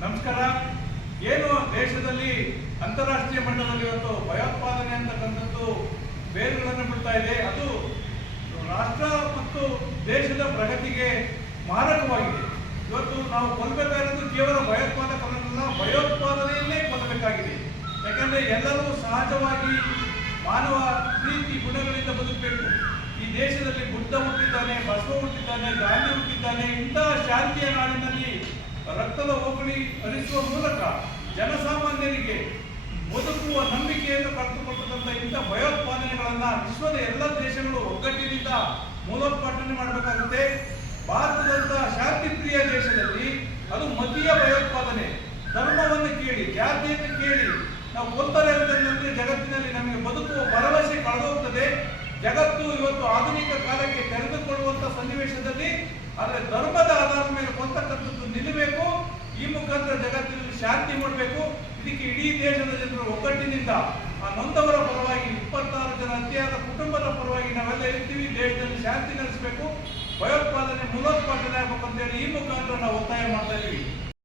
ನಮಸ್ಕಾರ. ಏನು ದೇಶದಲ್ಲಿ ಅಂತಾರಾಷ್ಟ್ರೀಯ ಮಟ್ಟದಲ್ಲಿ ಇವತ್ತು ಭಯೋತ್ಪಾದನೆ ಅಂತಕ್ಕಂಥದ್ದು ಬೇರುಗಳನ್ನು ಬಿಡ್ತಾ ಇದೆ. ಅದು ರಾಷ್ಟ್ರ ಮತ್ತು ದೇಶದ ಪ್ರಗತಿಗೆ ಮಾರಕವಾಗಿದೆ. ಇವತ್ತು ನಾವು ಕೊಲ್ಲಬೇಕಾಗಿರೋದು ಕೇವಲ ಭಯೋತ್ಪಾದಕರನ್ನ ಭಯೋತ್ಪಾದನೆಯನ್ನೇ ಕೊಲ್ಲಬೇಕಾಗಿದೆ. ಯಾಕಂದ್ರೆ ಎಲ್ಲರೂ ಸಹಜವಾಗಿ ಮಾನವ ಪ್ರೀತಿ ಗುಣಗಳಿಂದ ಬದುಕಬೇಕು. ಈ ದೇಶದಲ್ಲಿ ಬುದ್ಧ ಹುಟ್ಟಿದ್ದಾನೆ, ಬಸವ ಹುಟ್ಟಿದ್ದಾನೆ, ಗಾಂಧಿ ಹುಟ್ಟಿದ್ದಾನೆ. ಇಂತಹ ಶಾಂತಿಯ ನಾಡಿನಲ್ಲಿ ರಕ್ತದ ಓಕಳಿ ಹರಿಸುವ ಮೂಲಕ ಜನಸಾಮಾನ್ಯರಿಗೆ ಬದುಕುವ ನಂಬಿಕೆಯನ್ನು ಕಳೆದುಕೊಳ್ಳತಕ್ಕಂಥ ಇಂಥ ಭಯೋತ್ಪಾದನೆಗಳನ್ನ ವಿಶ್ವದ ಎಲ್ಲ ದೇಶಗಳು ಒಗ್ಗಟ್ಟಿನಿಂದ ಮೂಲೋತ್ಪಾದನೆ ಮಾಡಬೇಕಾಗುತ್ತೆ. ಭಾರತದಂತ ಶಾಂತಿ ಪ್ರಿಯ ದೇಶದಲ್ಲಿ ಅದು ಮತೀಯ ಭಯೋತ್ಪಾದನೆ, ಧರ್ಮವನ್ನು ಕೇಳಿ ಜಾತಿಯನ್ನು ಕೇಳಿ ನಾವು ಕೊಲ್ತಾರೆ ಅಂತಂದ್ರೆ ಜಗತ್ತಿನಲ್ಲಿ ನಮಗೆ ಬದುಕುವ ಭರವಸೆ ಕಳೆದೋಗ್ತದೆ. ಜಗತ್ತು ಇವತ್ತು ಆಧುನಿಕ ಕಾಲಕ್ಕೆ ತೆರೆದುಕೊಳ್ಳುವಂತ ಸನ್ನಿವೇಶದಲ್ಲಿ ಆದರೆ ಧರ್ಮದ ಆಧಾರದ ಮೇಲೆ ಕೊಂತಕ್ಕಂಥದ್ದು ನಿಲ್ಲಬೇಕು. ಈ ಮುಖಾಂತರ ಜಗತ್ತಿನಲ್ಲಿ ಶಾಂತಿ ಮಾಡಬೇಕು. ಇದಕ್ಕೆ ಇಡೀ ದೇಶದ ಜನರ ಒಗ್ಗಟ್ಟಿನಿಂದ ಆ ನೊಂದವರ ಪರವಾಗಿ 26 ಜನ ಹತ್ಯೆಯಾದ ಕುಟುಂಬದ ಪರವಾಗಿ ನಾವೆಲ್ಲ ಇರ್ತೀವಿ. ದೇಶದಲ್ಲಿ ಶಾಂತಿ ನೆಲೆಸಬೇಕು, ಭಯೋತ್ಪಾದನೆ ಮೂಲೋತ್ಪಾದನೆ ಆಗಬೇಕು ಅಂತೇಳಿ ಈ ಮುಖಾಂತರ ನಾವು ಒತ್ತಾಯ ಮಾಡ್ತಾ ಇದೀವಿ.